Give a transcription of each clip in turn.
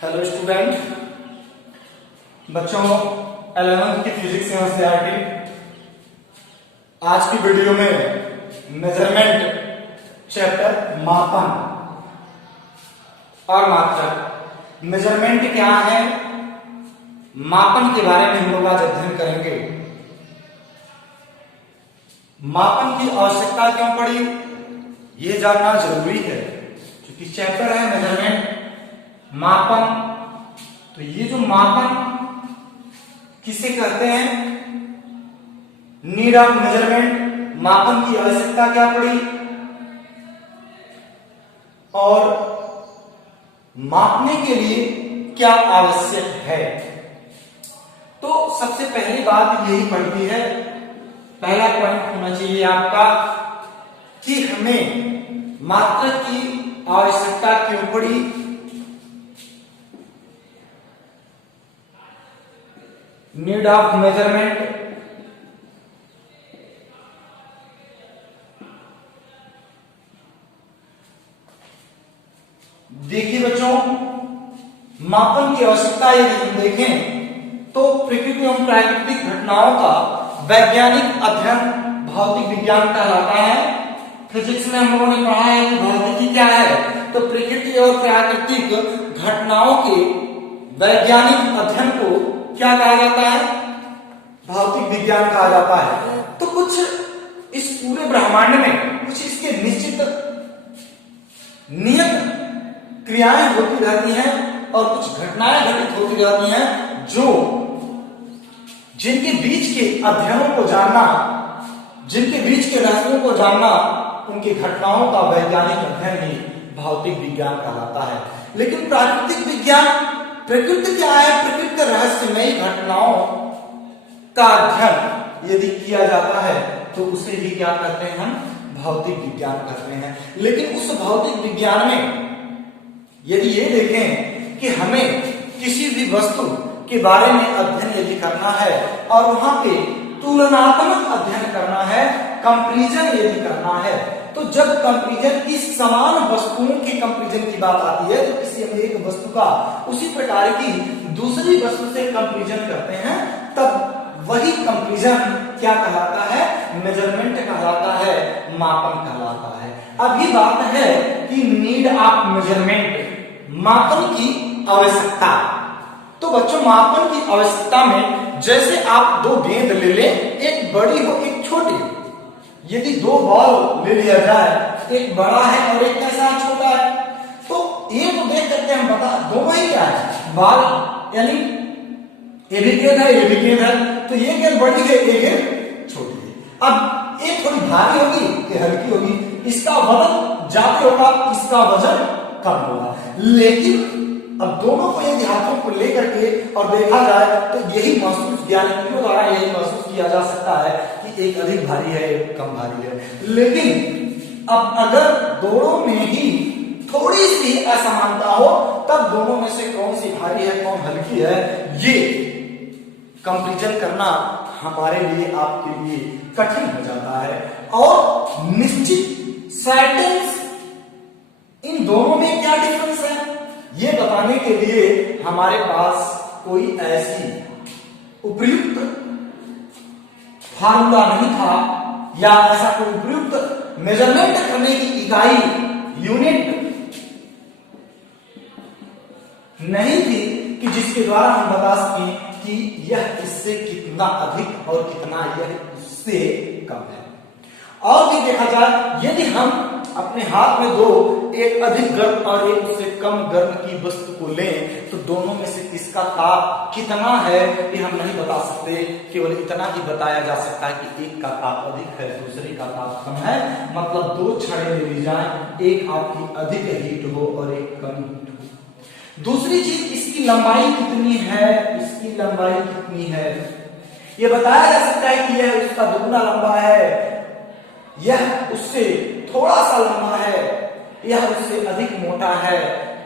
Hello student, बच्चों 11th की physics NCERT. आज की वीडियो में मेजरमेंट चैप्टर मापन और मात्रक। मेजरमेंट क्या है, मापन के बारे में हम लोग आज अध्ययन करेंगे। मापन की आवश्यकता क्यों पड़ी, यह जानना जरूरी है क्योंकि चैप्टर है मेजरमेंट मापन। तो ये जो मापन किसे कहते हैं, नीड ऑफ मेजरमेंट, मापन की आवश्यकता क्या पड़ी और मापने के लिए क्या आवश्यक है। तो सबसे पहली बात यही पड़ती है, पहला पॉइंट होना चाहिए आपका कि हमें मात्रक की आवश्यकता क्यों पड़ी। नीड ऑफ मेजरमेंट, देखिए बच्चों, मापन की आवश्यकता यदि हम देखें तो प्रकृति एवं प्राकृतिक घटनाओं का वैज्ञानिक अध्ययन भौतिक विज्ञान कहलाता है। फिजिक्स में हम लोगों ने पढ़ा है कि भौतिकी क्या है, तो प्रकृति और प्राकृतिक घटनाओं के वैज्ञानिक अध्ययन को क्या कहा जाता है, भौतिक विज्ञान कहा जाता है। तो कुछ इस पूरे ब्रह्मांड में कुछ इसके निश्चित नियत क्रियाएं होती रहती हैं और कुछ घटनाएं घटित होती रहती हैं जो जिनके बीच के अध्ययनों को जानना, जिनके बीच के रहस्यों को जानना, उनकी घटनाओं का वैज्ञानिक अध्ययन ही भौतिक विज्ञान कहलाता है। लेकिन प्राकृतिक विज्ञान, प्रकृति क्या है, प्रकृति के रहस्यमयी घटनाओं का अध्ययन यदि किया जाता है तो उसे भी क्या कहते हैं, हम भौतिक विज्ञान कहते हैं। लेकिन उस भौतिक विज्ञान में यदि ये देखें कि हमें किसी भी वस्तु के बारे में अध्ययन यदि करना है और वहां पे तुलनात्मक अध्ययन करना है, कंपैरिजन यदि करना है, तो जब कंपैरिजन इस समान वस्तुओं के कंपैरिजन की बात आती है तो किसी एक वस्तु का उसी प्रकार की दूसरी वस्तु से कंपैरिजन करते हैं, तब वही कंपैरिजन क्या कहलाता है, मेजरमेंट कहलाता है, मापन कहलाता है। अभी बात है कि नीड ऑफ मेजरमेंट, मापन की आवश्यकता। तो बच्चों, मापन की आवश्यकता में जैसे आप दो गेंद ले लें, एक बड़ी हो एक छोटी, यदि दो बॉल ले लिया जाए, एक बड़ा है और एक कैसा छोटा है, तो ये तो देख करके हम बता दोनों ही क्या है, बॉल यानी ये भी गेंद है, ये भी गेंद है, तो ये गेंद बड़ी है, ये गेंद छोटी है। अब ये थोड़ी भारी होगी, ये हल्की होगी, इसका वजन ज्यादा होगा, इसका वजन कम होगा। लेकिन अब दोनों को यदि हाथों को लेकर के और देखा जाए तो यही महसूस वैज्ञानिकों द्वारा यही महसूस किया जा सकता है कि एक अधिक भारी है, एक कम भारी है। लेकिन अब अगर दोनों में ही थोड़ी सी असमानता हो, तब दोनों में से कौन सी भारी है, कौन हल्की है, ये कंपैरिजन करना हमारे लिए, आपके लिए कठिन हो जाता है। और निश्चित सर्टेन इन दोनों में क्या डिफरेंस है, ये बताने के लिए हमारे पास कोई ऐसी उपयुक्त फार्मूला नहीं था या ऐसा कोई उपयुक्त मेजरमेंट करने की इकाई, यूनिट नहीं थी कि जिसके द्वारा हम बता सकें कि यह इससे कितना अधिक और कितना यह उससे कम है। और भी देखा जाए, यदि हम अपने हाथ में दो, एक अधिक गर्म और एक उससे कम गर्म की वस्तु को लें, तो दोनों में से किसका ताप कितना है ये हम नहीं बता सकते। केवल इतना ही बताया जा सकता है कि एक का ताप अधिक है, दूसरे का ताप कम है। मतलब दो छड़े ले ली जाए, एक आपकी अधिक हीट हो और एक कम हीट हो। दूसरी चीज, इसकी लंबाई कितनी है, इसकी लंबाई कितनी है, ये बताया जा सकता है कि यह उसका दुगना लंबा है, यह उससे थोड़ा सा लंबा है, यह उससे अधिक मोटा है,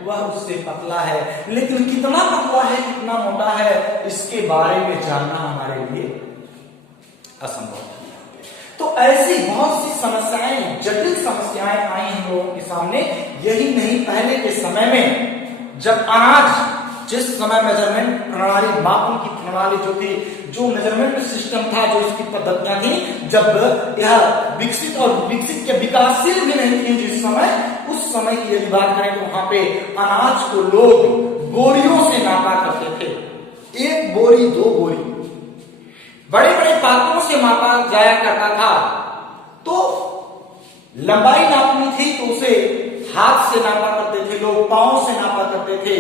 वह उससे पतला है। लेकिन कितना पतला है, कितना मोटा है, इसके बारे में जानना हमारे लिए असंभव है। तो ऐसी बहुत सी समस्याएं, जटिल समस्याएं आई हम लोगों के सामने। यही नहीं, पहले के समय में जब अनाज जिस समय मेजरमेंट प्रणाली, मापन की प्रणाली जो थी, जो मेजरमेंट सिस्टम था, जो इसकी पद्धतियां थी, जब यह विकसित के विकासशील भी नहीं थी जिस समय, उस समय की यदि बात करें तो वहां पे अनाज को लोग बोरियों से नापा करते थे। 1 बोरी 2 बोरी, बड़े बड़े पात्रों से मापा जाया करता था। तो लंबाई नापनी थी तो उसे हाथ से नापा करते थे लोग, पांव से नापा करते थे।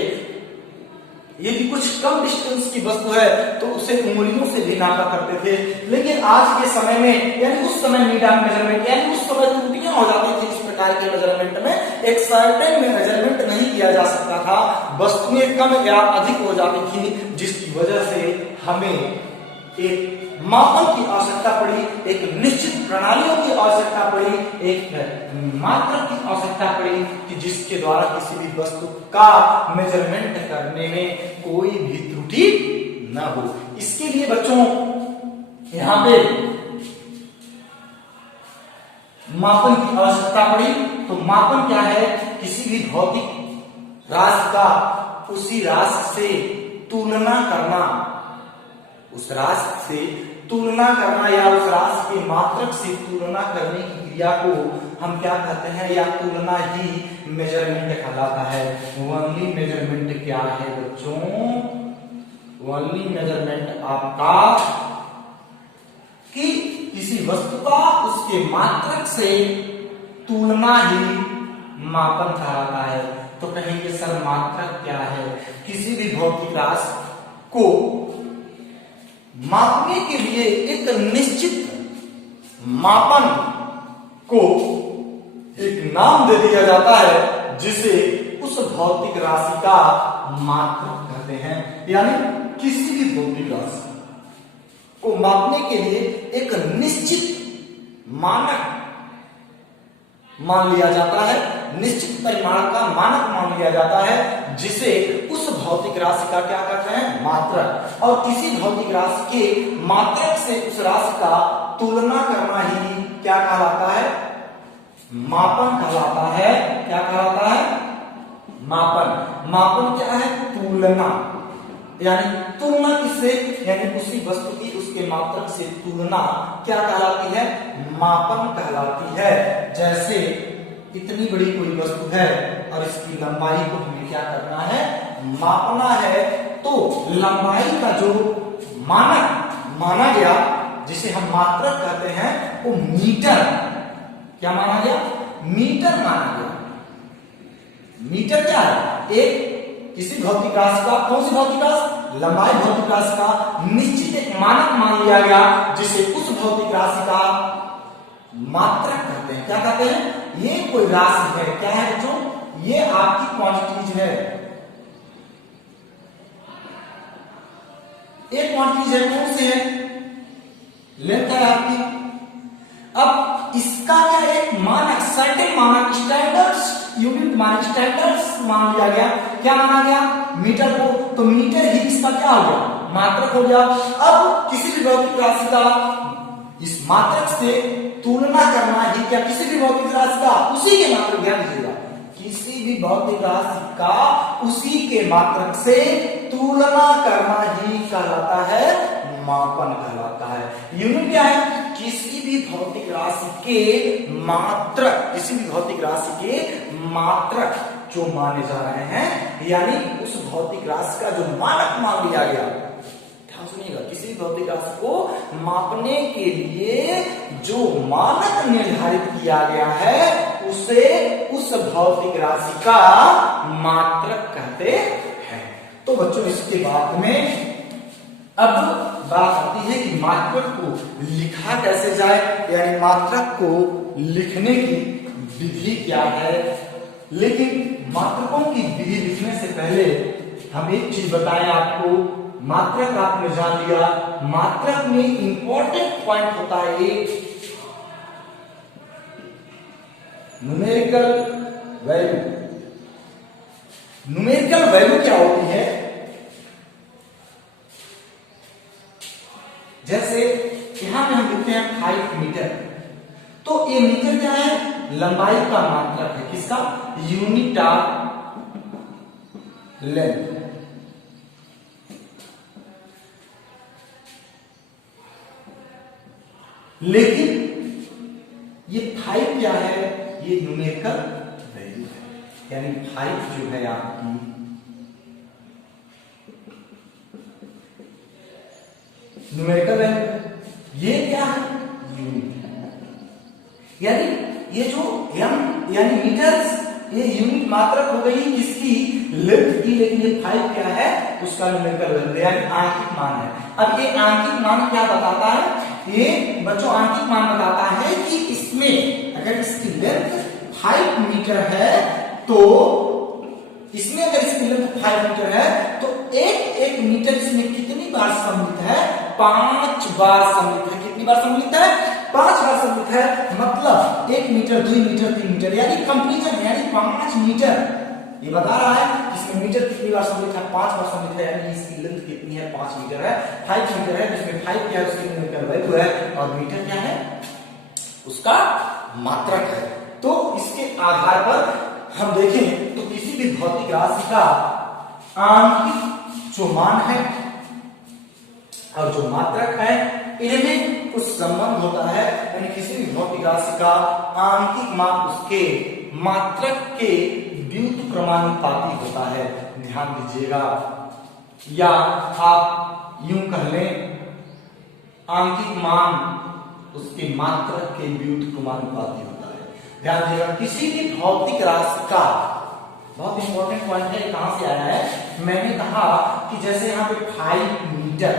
यदि कुछ कम डिस्टेंस की वस्तु है तो उसे उंगलियों से भी नापा करते थे। लेकिन आज के समय में, यानी उस समय नीड ऑफ मेजरमेंट, यानी उस समय त्रुटियां हो जाती थी इस प्रकार के मेजरमेंट में, एक सर्टेन में मेजरमेंट नहीं किया जा सकता था, वस्तुएं कम या अधिक हो जाती थी, जिसकी वजह से हमें एक मापन की आवश्यकता पड़ी, एक निश्चित प्रणालियों की आवश्यकता पड़ी, एक मात्रक की आवश्यकता पड़ी कि जिसके द्वारा किसी भी वस्तु का मेजरमेंट करने में कोई भी त्रुटि न हो। इसके लिए बच्चों यहां पे मापन की आवश्यकता पड़ी। तो मापन क्या है? किसी भी भौतिक राशि का उसी राशि से तुलना करना, उस राशि से तुलना करना या उस राशि के मात्रक से तुलना करने की क्रिया को हम क्या कहते हैं, या तुलना ही मेजरमेंट कहलाता है। ओनली मेजरमेंट क्या है बच्चों? ओनली मेजरमेंट आपका कि किसी वस्तु का उसके मात्रक से तुलना ही मापन कहलाता है। तो कहेंगे सर मात्रक क्या है? किसी भी भौतिक राशि को मापने के लिए एक निश्चित मापन को एक नाम दे दिया जाता है, जिसे उस भौतिक राशि का मात्रक कहते हैं। यानी किसी भी भौतिक राशि को मापने के लिए एक निश्चित मानक मान लिया जाता है, निश्चित परिमाण का मानक मान लिया जाता है, जिसे उस भौतिक राशि का क्या कहते हैं? मात्रक। और किसी भौतिक राशि के मात्रक से उस राशि का तुलना करना ही क्या कहलाता है? मापन कहलाता है। क्या कहलाता है? मापन। मापन क्या है? तुलना। यानी तुलना किससे? यानी उसी वस्तु की उसके मात्रक से तुलना क्या कहलाती है? मापन कहलाती है। जैसे इतनी बड़ी कोई वस्तु है और इसकी लंबाई को हमें क्या करना है? मापना है। तो लंबाई का जो मानक माना गया, जिसे हम मात्रक कहते हैं, वो मीटर। क्या माना गया? मीटर माना गया। मीटर क्या है? एक किसी भौतिक राशि का, कौन सी भौतिक राशि? लंबाई भौतिक राशि का निश्चित एक मानक मान लिया गया, जिसे उस भौतिक राशि का मात्रक कहते हैं। क्या कहते हैं? ये कोई राशि है। क्या है बच्चों? ये आपकी क्वांटिटीज है। एक क्वांटिटीज है, कौन सी है? लेंथ है आपकी। अब इसका क्या एक मानक, सर्टेन मानक, स्टैंडर्ड्स यूनिट मान, स्टैंडर्ड्स मान लिया गया। क्या माना गया? मीटर को। तो मीटर ही इसका क्या हो गया? मात्रक हो गया। अब किसी भी भौतिक राशि का इस मात्रक से तुलना करना ही क्या? किसी भी भौतिक राशि का उसी के मात्रक, ध्यान दीजिएगा, किसी भी भौतिक राशि का उसी के मात्रक से तुलना करना ही कहलाता है मापन कहलाता है। यूनिट क्या है? किसी भी भौतिक राशि के मात्रक, किसी भी भौतिक राशि के मात्रक जो माने जा रहे हैं, यानी उस भौतिक राशि का जो मानक मान लिया गया। ध्यान सुनिएगा, किसी भी भौतिक राशि को मापने के लिए जो मानक निर्धारित किया गया है, उसे उस भौतिक राशि का मात्रक कहते हैं। तो बच्चों इसके बाद में अब बात आती है कि मात्रक को लिखा कैसे जाए, यानी मात्रक को लिखने की विधि क्या है। लेकिन मात्रकों की विधि लिखने से पहले हम एक चीज बताएं आपको। मात्रक आपने जान लिया, मात्रक में इंपॉर्टेंट पॉइंट होता है एक न्यूमेरिकल वैल्यू। न्यूमेरिकल वैल्यू क्या होती है? जैसे यहां पे हम लिखते हैं 5 मीटर, तो ये मीटर क्या है? लंबाई का मात्रक है। किसका? Unit of length. लेकिन ये 5 क्या है, ये न्यूमेरिकल वैल्यू है, यानी 5 जो है आपकी न्यूमेरिकल वैल्यू है। ये क्या है, यूनिट है, यानी ये जो m यानी मीटर्स, ये यूनिट मात्रक हो गई किसकी, लेंथ की, लेकिन ये 5 क्या है, उसका न्यूमेरिकल वैल्यू यानी आंकिक मान है। अब ये आंकिक मान क्या बताता है, ये बच्चों आंकिक मान बताता है कि इसमें अगर इसकी लेंथ 5 मीटर है तो इसमें अगर इसकी लेंथ 5 मीटर है तो एक मीटर इसमें कितनी बार सम्मिलित है, 5 बार सम्मिलित है। कितनी बार सम्मिलित है, 5 बार सम्मिलित है। मतलब 1 मीटर, 2 मीटर, 3 मीटर, यानी कंप्लीशन यानी 5 मीटर। ये बता रहा है इसमें मीटर कितनी बार सम्मिलित है, 5 बार सम्मिलित है, यानी इसकी लेंथ कितनी है, 5 मीटर है। 5 मीटर है, जिसमें 5 क्या है, उसकी न्यूमेरिकल वैल्यू है, और मीटर क्या है, उसका मात्रक है। तो इसके आधार पर हम देखें तो किसी भी भौतिक राशि का आंकिक जो मान है और जो मात्रक है, इनमें कुछ संबंध होता है, यानी किसी भी भौतिक राशि का आंकिक मान उसके मात्रक के व्युत्क्रमानुपाती होता है। ध्यान दीजिएगा, या आप यूं कह लें आंकिक मान उसके मात्रक के व्युत्क्रमानुपाती होता है। ध्यान दीजिएगा, किसी भी भौतिक राशि का, बहुत इंपॉर्टेंट पॉइंट है, कहां से आया है, मैंने कहा कि जैसे यहाँ पे 5 मीटर,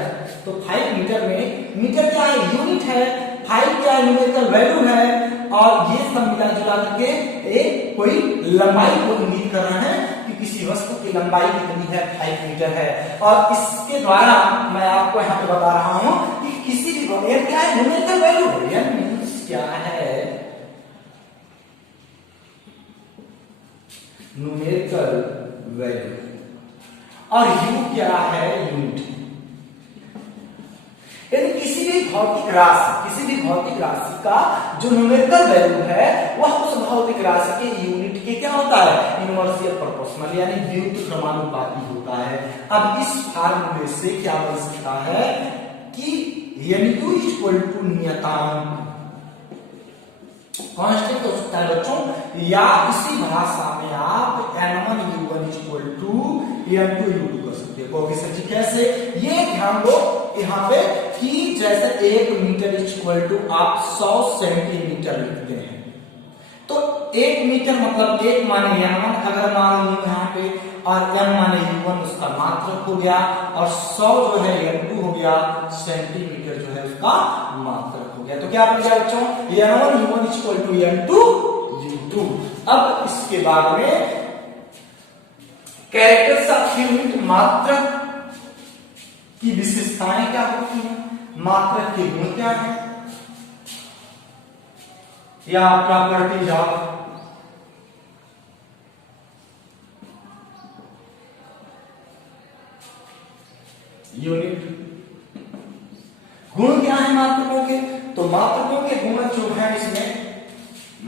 तो 5 मीटर में मीटर क्या है, यूनिट है, 5 क्या है, न्यूमेरिकल वैल्यू है, और ये सब मिला जुला करके एक कोई लंबाई को इंगित कर रहे हैं कि किसी वस्तु की लंबाई कितनी है, 5 मीटर है। और इसके द्वारा मैं आपको यहाँ पे बता रहा हूं कि किसी भी क्या है, न्यूमेरिकल वैल्यू क्या है, न्यूमेरिकल वैल्यू, और यू क्या है, यूनिट। यदि किसी भी भौतिक राशि का जो न्यूमेरिकल वैल्यू है वह उस भौतिक राशि के यूनिट के क्या होता है, इनवर्सियल प्रोपोर्शनल यानी व्युत्क्रमानुपाती होता है। अब इस फार्मूले से क्या बन सकता है कि n2 इक्वल टू नियतांक कांस्टेंट हो सकता है बच्चों, या इसी भाषा में आप n1 u1 equal to n2 u2 कर सकते हो। कोएफिशिएंट कैसे, ये ध्यान दो यहाँ पे कि जैसे 1 मीटर इक्वल टू आप 100 सेंटीमीटर लिखते हैं, तो 1 मीटर मतलब 1 माने n1 अगर मान लो यहाँ पे, और m माने u1 उसका मात्रक हो गया, और 100 जो है n2 हो गया, सेंटीमीटर जो है उसका मात्रक हो गया। तो क्या बन गया बच्चों, n1 u1 equal to n2 u2। अब इसके बाद में कैरेक्टर्स ऑफ यूनिट, मात्रक की विशेषताएं क्या होती हैं, मात्रक के गुण क्या है, या प्रॉपर्टीज ऑफ यूनिट। गुण क्या है मात्रकों के, तो मात्रकों के गुण जो है, इसमें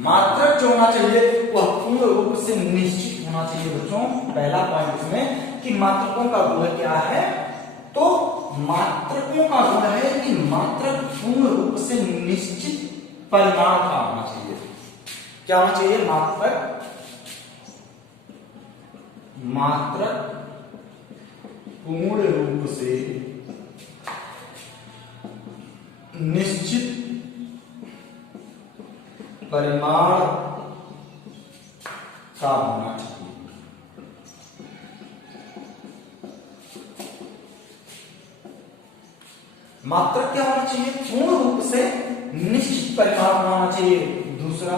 मात्रक जो होना चाहिए वह पूर्ण रूप से निश्चित होना चाहिए बच्चों। पहला पॉइंट इसमें कि मात्रकों का गुण क्या है, तो मात्रकों का गुण है कि मात्रक पूर्ण रूप से निश्चित परिमाण का होना चाहिए। क्या होना चाहिए, मात्रक पूर्ण रूप से निश्चित परिमाण का होना चाहिए। मात्रक क्या होना चाहिए, पूर्ण रूप से निश्चित परिमाण का होना चाहिए। दूसरा,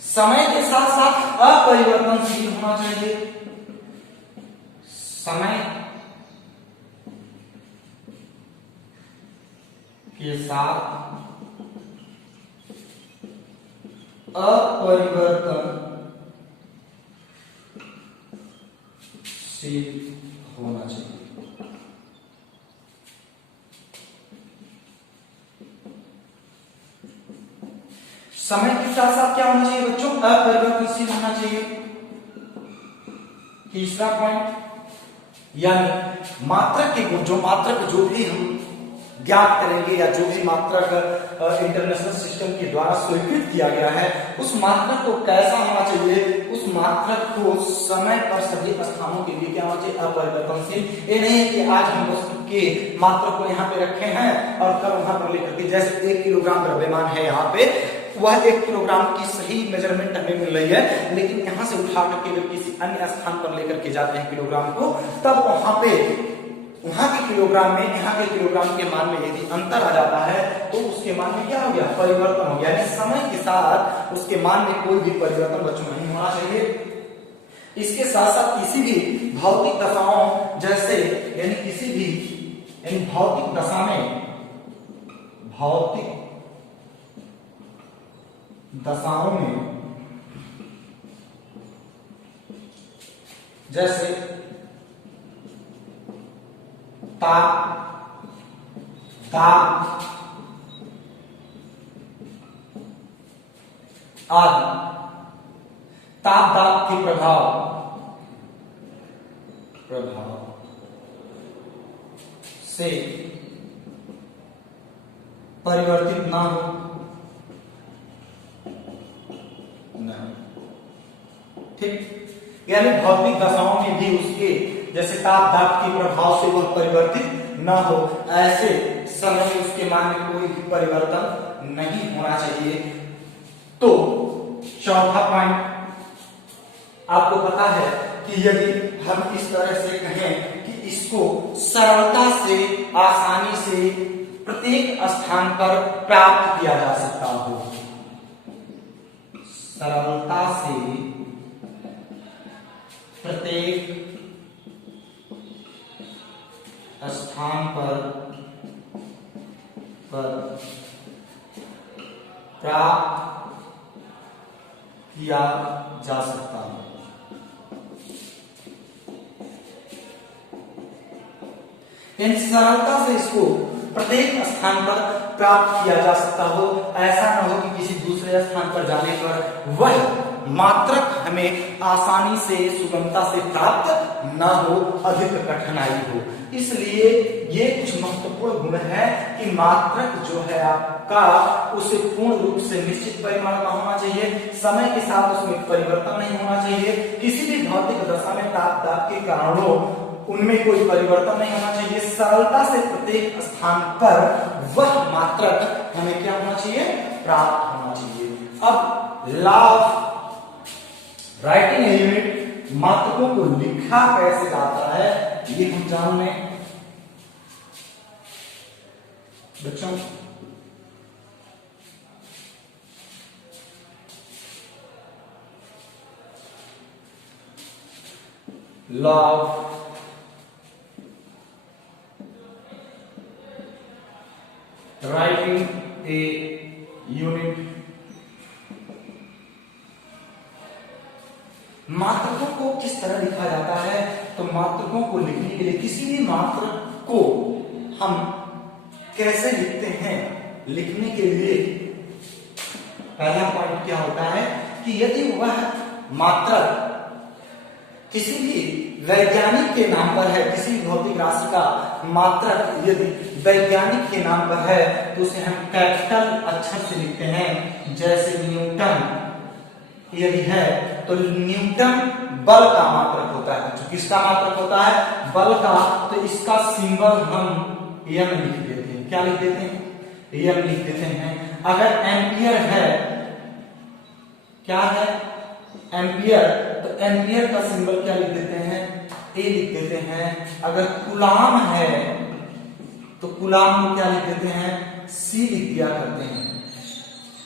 समय के साथ साथ अपरिवर्तनशील होना चाहिए। समय के साथ अपरिवर्तनशील होना चाहिए। समय के साथ साथ क्या होना चाहिए बच्चों, अपरिवर्तनशील होना चाहिए। तीसरा पॉइंट, यानी मात्रक के गुण, जो मात्रक जो भी हम ज्ञात करेंगे या जो भी मात्रक इंटरनेशनल सिस्टम के द्वारा स्वीकृत किया गया है उस मात्रक को कैसा होना चाहिए, उस मात्रक को समय पर सभी स्थानों के लिए क्या होना चाहिए, अपरिवर्तनशील। ये नहीं है कि आज हम वस्तु के मात्रक को यहाँ पे रखे हैं और कल वहां पर लेकर के, जैसे 1 किलोग्राम द्रव्यमान है यहाँ पे, वह 1 किलोग्राम की सही मेजरमेंट हमें मिल रही है, लेकिन यहाँ से उठा करके अगर किसी अन्य स्थान पर लेकर के जाते हैं किलोग्राम को, तब वहां के किलोग्राम में यहाँ के किलोग्राम के मान में यदि अंतर आ जाता है तो उसके मान में क्या हो गया, परिवर्तन हो गया। यानी समय के साथ उसके मान में कोई भी परिवर्तन बच्चों नहीं होना चाहिए। इसके साथ साथ किसी भी भौतिक दशाओं जैसे यानी किसी भी भौतिक दशा में, भौतिक दशाओं में जैसे ताप, दाब आदि, ताप दाब के प्रभाव से परिवर्तित ना हो, ठीक। यानी भौतिक दशाओं में भी उसके जैसे ताप दाब के प्रभाव से वह परिवर्तित न हो, ऐसे समय में उसके मान में कोई भी परिवर्तन नहीं होना चाहिए। तो चौथा पॉइंट आपको पता है कि यदि हम इस तरह से कहें कि इसको सरलता से, आसानी से प्रत्येक स्थान पर प्राप्त किया जा सकता हो, सरलता से प्रत्येक स्थान पर प्राप्त किया जा सकता है। इन सरलता से इसको प्रत्येक स्थान पर प्राप्त किया जा सकता हो, ऐसा न हो कि किसी दूसरे स्थान पर जाने पर वह मात्रक हमें आसानी से, सुगमता से प्राप्त न हो, अधिक कठिनाई हो। इसलिए ये कुछ महत्वपूर्ण गुण है कि मात्रक जो है आपका उसे पूर्ण रूप से निश्चित परिमाण का होना चाहिए, समय के साथ उसमें परिवर्तन नहीं होना चाहिए, किसी भी भौतिक दशा में ताप दाब के कारणों उनमें कोई परिवर्तन नहीं होना चाहिए, सरलता से प्रत्येक स्थान पर वह मात्रक हमें क्या होना चाहिए, प्राप्त होना चाहिए। अब law of writing a unit, मात्रकों को लिखा कैसे जाता है ये हम जान लें बच्चों। Law of writing a unit, मात्रकों को किस तरह लिखा जाता है, तो मात्रकों को लिखने के लिए, किसी भी मात्रक को हम कैसे लिखते हैं, लिखने के लिए पहला पॉइंट क्या होता है कि यदि वह मात्रक किसी भी वैज्ञानिक के नाम पर है, किसी भौतिक राशि का मात्रक यदि वैज्ञानिक के नाम पर है तो उसे हम कैपिटल अक्षर से लिखते हैं। जैसे न्यूटन यदि है तो न्यूटन बल का मात्रक होता है, जो किसका मात्रक होता है, बल का, तो इसका सिंबल हम एम लिख देते हैं। क्या लिख देते हैं, एम लिख देते हैं। अगर एम्पियर है, क्या है एम्पियर, तो एम्पियर का सिंबल क्या लिख देते हैं, ए लिख देते हैं। अगर कूलाम है तो कूलाम को क्या लिख देते हैं, सी लिख दिया करते हैं।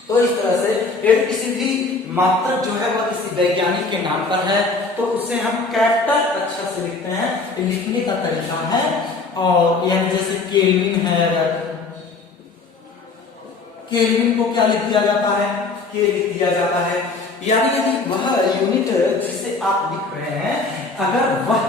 तो इस तरह से यदि किसी भी मात्रक जो है वह किसी वैज्ञानिक के नाम पर है तो उसे हम कैपिटल अक्षर से लिखते हैं, लिखने का तरीका है। और यानी जैसे केल्विन है, अगर केल्विन को क्या लिख दिया जाता है, के लिख दिया जाता है। यानी यदि वह यूनिट जिसे आप लिख रहे हैं अगर वह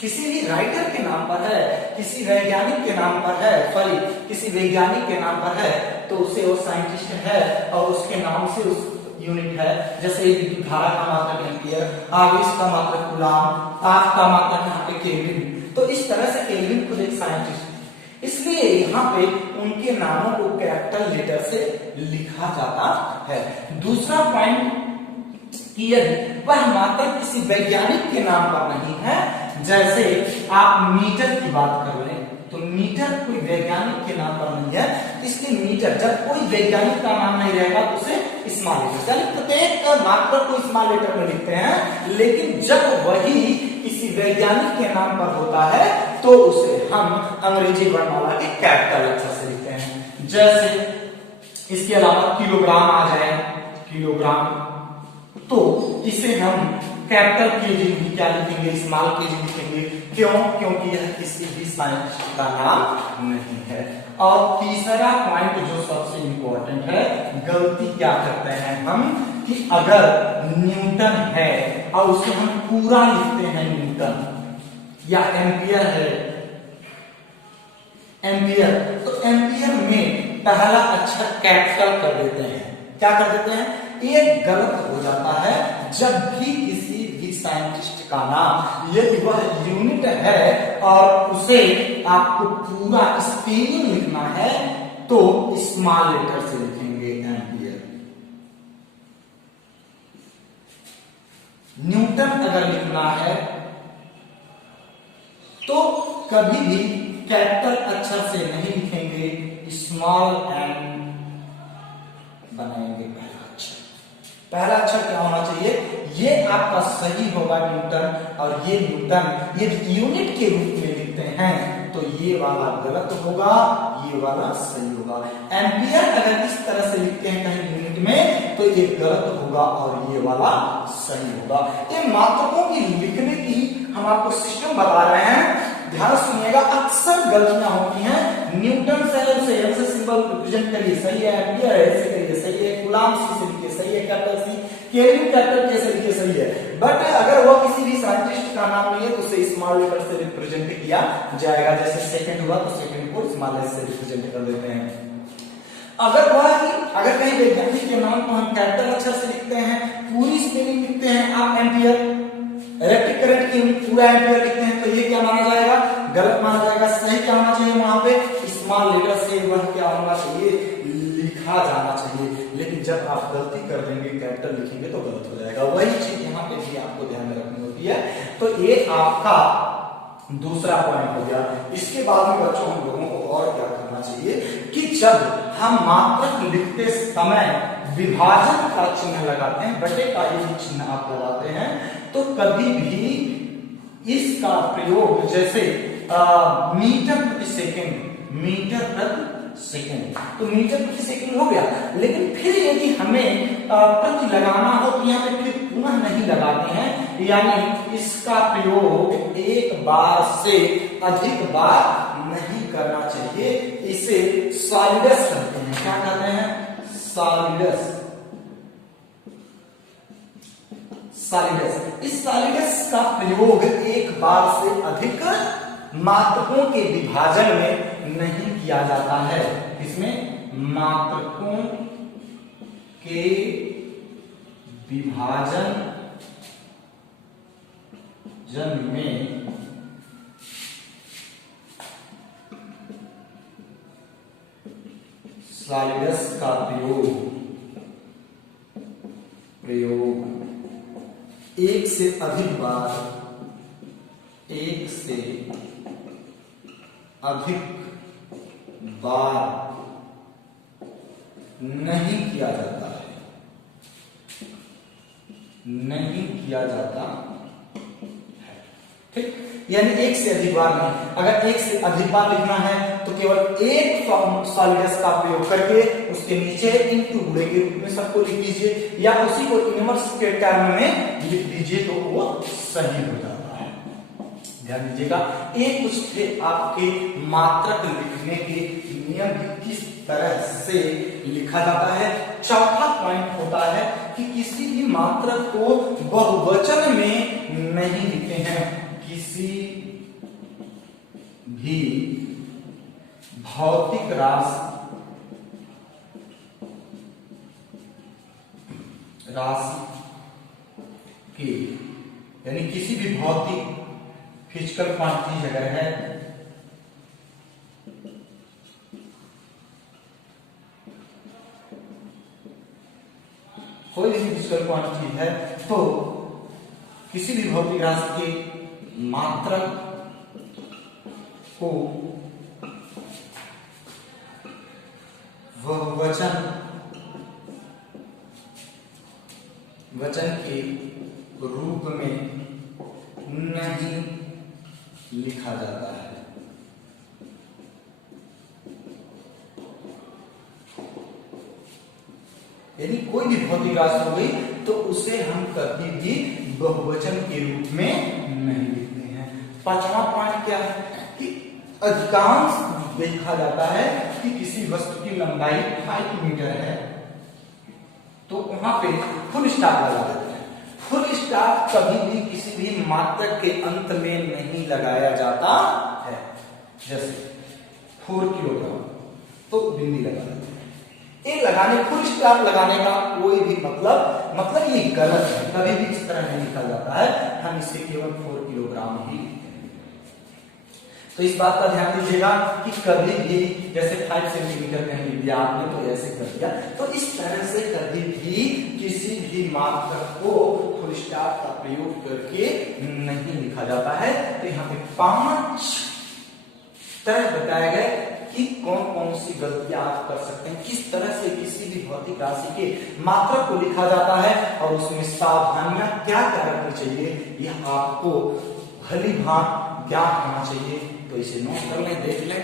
किसी भी राइटर के नाम पर है, किसी वैज्ञानिक के नाम पर है, सॉरी किसी वैज्ञानिक के नाम पर है, तो उसे वो साइंटिस्ट है और उसके नाम से उस यूनिट है। जैसे विद्युत धारा का मात्रक एम्पियर, आवेश का मात्रक कूलाम, ताप का मात्रक यहाँ पे केल्विन। तो इस तरह से केल्विन खुद एक साइंटिस्ट, इसलिए यहाँ पे उनके नामों को कैपिटल लेटर से लिखा जाता है। दूसरा पॉइंट कि यदि वह मात्र किसी वैज्ञानिक के नाम पर नहीं है, जैसे आप मीटर की बात कर लें तो मीटर कोई वैज्ञानिक के नाम पर नहीं है, इसलिए मीटर जब कोई वैज्ञानिक का नाम नहीं रहेगा तो उसे स्मॉल लेटर, यानी प्रत्येक मात्रा को स्मॉल लेटर में लिखते हैं, लेकिन जब वही किसी वैज्ञानिक के नाम पर होता है तो उसे हम अंग्रेजी वर्णमाला के कैपिटल अक्षर से लिखते हैं। जैसे इसके अलावा किलोग्राम आ जाए, किलोग्राम, तो इसे हम कैपिटल केजी भी क्या लिखेंगे, स्मॉल केजी लिखेंगे। क्यों? क्योंकि यह किसी भी साइंटिस्ट का नाम नहीं है। और तीसरा पॉइंट जो सबसे इंपॉर्टेंट है, गलती क्या करते हैं हम कि अगर न्यूटन है और उसे हम पूरा लिखते हैं न्यूटन, या एम्पियर है एम्पियर, तो एम्पियर में पहला अक्षर कैपिटल कर देते हैं। क्या कर देते हैं? ये गलत हो जाता है। जब भी किसी भी साइंटिस्ट का नाम यदि वह यूनिट है और उसे आपको पूरा स्पेलिंग लिखना है तो स्मॉल लेटर से लिखेंगे एम्पियर। न्यूटन अगर लिखना है तो कभी भी कैपिटल अक्षर से नहीं लिखेंगे, स्मॉल एन बनाएंगे। पहला अक्षर क्या होना चाहिए? ये आपका सही होगा न्यूटन, और ये न्यूटन यदि यूनिट के रूप में लिखते हैं तो ये वाला गलत होगा, ये वाला सही होगा। एम्पियर अगर इस तरह से लिखते हैं कहीं यूनिट में तो ये गलत होगा और ये वाला सही होगा। ये मात्रकों की लिखने की हम आपको सिस्टम बता रहे हैं, ध्यान सुनिएगा। अक्सर गलतियां होती हैं। न्यूटन से उसे एम से सिंबल रिप्रेजेंट करिए, सही है। एम्पियर ऐसे करिए, सही है। कूलाम से लिखिए, सही है। कैपिटल सी, केल्विन कैपिटल कैसे लिखिए, सही है। बट अगर वह किसी भी साइंटिस्ट का नाम नहीं है तो उसे स्मॉल लेटर से रिप्रेजेंट किया जाएगा। जैसे सेकंड हुआ तो सेकंड को स्मॉल लेटर से रिप्रेजेंट कर देते हैं। अगर कहीं वैज्ञानिक के नाम को हम कैपिटल अक्षर से लिखते हैं, पूरी स्पेलिंग लिखते हैं, आप एम्पियर, इलेक्ट्रिक करंट की पूरा एम्पियर लिखते हैं, तो ये क्या माना जाएगा? गलत माना जाएगा। सही क्या होना चाहिए? वहां पे स्मॉल लेटर से वह क्या होना चाहिए? लिखा जाना चाहिए। लेकिन जब आप गलती कर देंगे, कैपिटल लिखेंगे तो गलत हो जाएगा। वही चीज यहाँ पे भी आपको ध्यान में रखनी होती है। तो ये आपका दूसरा पॉइंट हो गया। इसके बाद में बच्चों हम लोगों को और क्या करना चाहिए कि जब हम मात्रक लिखते समय विभाजन का चिन्ह लगाते हैं, बटे का ये चिन्ह आप लगाते हैं, तो कभी भी इसका प्रयोग जैसे मीटर प्रति सेकंड, मीटर प्रति सेकंड, तो मीटर प्रति सेकंड हो गया। लेकिन फिर यदि हमें प्रति लगाना हो तो यहाँ पे फिर पुनः नहीं लगाते हैं, यानी इसका प्रयोग एक बार से अधिक बार नहीं करना चाहिए। इसे सॉलिडस कहते हैं। क्या कहते हैं? सॉलिडस। सॉलिडस। इस सॉलिडस का प्रयोग एक बार से अधिक मात्रकों के विभाजन में नहीं किया जाता है। इसमें मात्रकों के विभाजन में सॉलिडस का प्रयोग एक से अधिक बार नहीं किया जाता है। ठीक, यानी एक से अधिक बार नहीं। अगर एक से अधिक बार लिखना है तो केवल एक सॉलिडस का प्रयोग करके उसके नीचे इनटू गुणे के रूप में सबको लिख दीजिए, या उसी को इनवर्स के टर्म में लिख दीजिए, तो वो सही हो जाता है। ध्यान दीजिएगा, ये कुछ थे आपके मात्रक लिखने के नियम, किस तरह से लिखा जाता है। चौथा पॉइंट होता है कि किसी भी मात्रक को बहुवचन में नहीं लिखते हैं। किसी भी भौतिक राशि की, यानी किसी भी भौतिक फिजिकल क्वांटिटी अगर है कोई भी फिजिकल क्वांटिटी है तो किसी भी भौतिक राशि के मात्रक को वह वचन के रूप में नहीं लिखा जाता है। यदि कोई भी भौतिक राशि हो गई तो उसे हम कभी भी बहुवचन के रूप में नहीं लिखते हैं। पांचवा पॉइंट क्या है कि अधिकांश देखा जाता है कि किसी वस्तु की लंबाई 5 मीटर है तो वहां पे फुल स्टॉप लगा देते हैं। फुल स्टॉप कभी भी किसी भी मात्रक के अंत में नहीं लगाया जाता है। जैसे 4 किलोग्राम तो बिंदी लगा देते हैं। ये लगाने फुल स्टॉप लगाने का कोई भी मतलब ये गलत है, कभी भी इस तरह नहीं लिखा जाता है। हम इसे केवल 4 किलोग्राम ही लिखते हैं। तो इस बात का ध्यान दीजिएगा कि कभी भी जैसे 5 सेंटीमीटर कहीं लिख दिया आपने तो ऐसे कर दिया, तो इस तरह से कभी भी किसी भी मात्रक को फुल स्टॉप का प्रयोग करके नहीं लिखा जाता है। तो यहाँ पे 5 तरह बताए गए कि कौन कौन सी गलतियां आप कर सकते हैं, किस तरह से किसी भी भौतिक राशि के मात्रक को लिखा जाता है और उसमें सावधानियां क्या क्या रखनी चाहिए, यह आपको भली भांति ज्ञात होना चाहिए। तो इसे नोट कर लें, देख लें।